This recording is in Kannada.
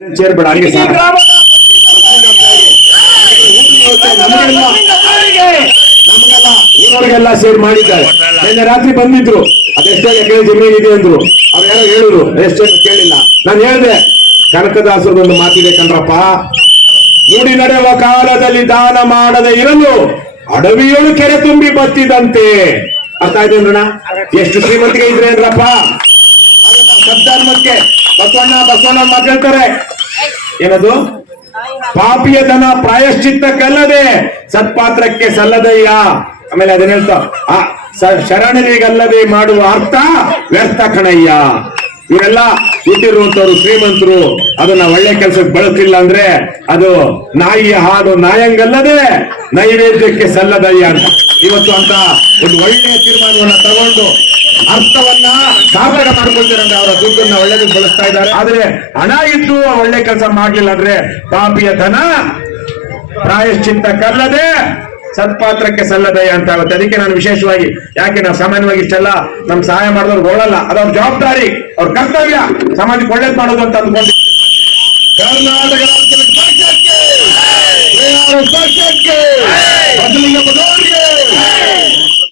ಸೇರ್ಬೇಡ ಅಲ್ಲಿಗೆ ಊರವರಿಗೆಲ್ಲ ಸೇರಿ ಮಾಡಿದ್ದಾರೆ. ನಿನ್ನೆ ರಾತ್ರಿ ಬಂದಿದ್ರು, ಅದೆಷ್ಟೇ ಎಕರೆ ಜಮೀನ್ ಇದೆ ಅಂದ್ರು. ಅವ್ರು ಯಾರೋ ಹೇಳಿದ್ರು, ಎಷ್ಟೇ ಕೇಳಿಲ್ಲ. ನಾನು ಹೇಳಿದೆ, ಕನಕದಾಸರದೊಂದು ಮಾತಿದೆ ಕಣ್ರಪ್ಪ, ನುಡಿ ನಡೆಯುವ ಕಾಲದಲ್ಲಿ ದಾನ ಮಾಡದೆ ಇರಲು ಅಡವಿಯೊಳು ಕೆರೆ ತುಂಬಿ ಬತ್ತಿದಂತೆ. ಅರ್ಥ ಆಯ್ತು ಅಂದ್ರಣ? ಎಷ್ಟು ಶ್ರೀಮಂತಿಗೆ ಇದ್ರೆ ಅಂದ್ರಪ್ಪ. ಅದನ್ನ ಸದ್ಧರ್ಮಕ್ಕೆ ಬಸವಣ್ಣ ಮಾತು ಹೇಳ್ತಾರೆ, ಏನದು? ಪಾಪಿಯ ಧನ ಪ್ರಾಯಶ್ಚಿತ್ತಕ್ಕಲ್ಲದೆ ಸತ್ಪಾತ್ರಕ್ಕೆ ಸಲ್ಲದಯ್ಯ. ಆಮೇಲೆ ಅದನ್ನ ಹೇಳ್ತಾ, ಶರಣರಿಗಲ್ಲದೆ ಮಾಡುವ ಅರ್ಥ ವ್ಯರ್ಥ ಕಣಯ್ಯ. ಇವರೆಲ್ಲ ಹುಟ್ಟಿರುವಂತವ್ರು ಶ್ರೀಮಂತರು, ಅದನ್ನ ಒಳ್ಳೆ ಕೆಲಸಕ್ಕೆ ಬಳಸಿಲ್ಲ ಅಂದ್ರೆ ಅದು ನಾಯಿಯ ಹಾಡು ನಾಯಂಗಲ್ಲದೆ ನೈವೇದ್ಯಕ್ಕೆ ಸಲ್ಲದಯ್ಯ ಅಂತ. ಇವತ್ತು ಅಂತ ಒಂದು ಒಳ್ಳೆಯ ತೀರ್ಮಾನವನ್ನ ತಗೊಂಡು ಅರ್ಥವನ್ನ ಸಾಧಕ ಮಾಡ್ಕೊಳ್ತಾರೆ. ಅವರ ದುಡ್ಡನ್ನ ಒಳ್ಳೆದಕ್ಕೆ ಬಳಸ್ತಾ ಇದ್ದಾರೆ. ಆದ್ರೆ ಹಣ ಇದ್ದು ಒಳ್ಳೆ ಕೆಲಸ ಮಾಡ್ಲಿಲ್ಲ ಅಂದ್ರೆ ಪಾಪಿಯ ಧನ ಪ್ರಾಯಶ್ಚಿತ್ತಕ್ಕಲ್ಲದೆ ಸತ್ಪಾತ್ರಕ್ಕೆ ಸಲ್ಲದಯ್ಯ ಅಂತ ಆಗುತ್ತೆ. ಅದಕ್ಕೆ ನಾನು ವಿಶೇಷವಾಗಿ, ಯಾಕೆ ನಾವು ಸಾಮಾನ್ಯವಾಗಿ ಇಷ್ಟೆಲ್ಲ ನಮ್ ಸಹಾಯ ಮಾಡಿದವ್ರು ಹೋಗಲ್ಲ, ಅದವ್ರ ಜವಾಬ್ದಾರಿ, ಅವ್ರ ಕರ್ತವ್ಯ, ಸಮಾಜಕ್ಕೆ ಒಳ್ಳೇದ್ ಮಾಡೋದು ಅಂತ ಅಂದ್ಕೊಂಡು ಕರ್ನಾಟಕ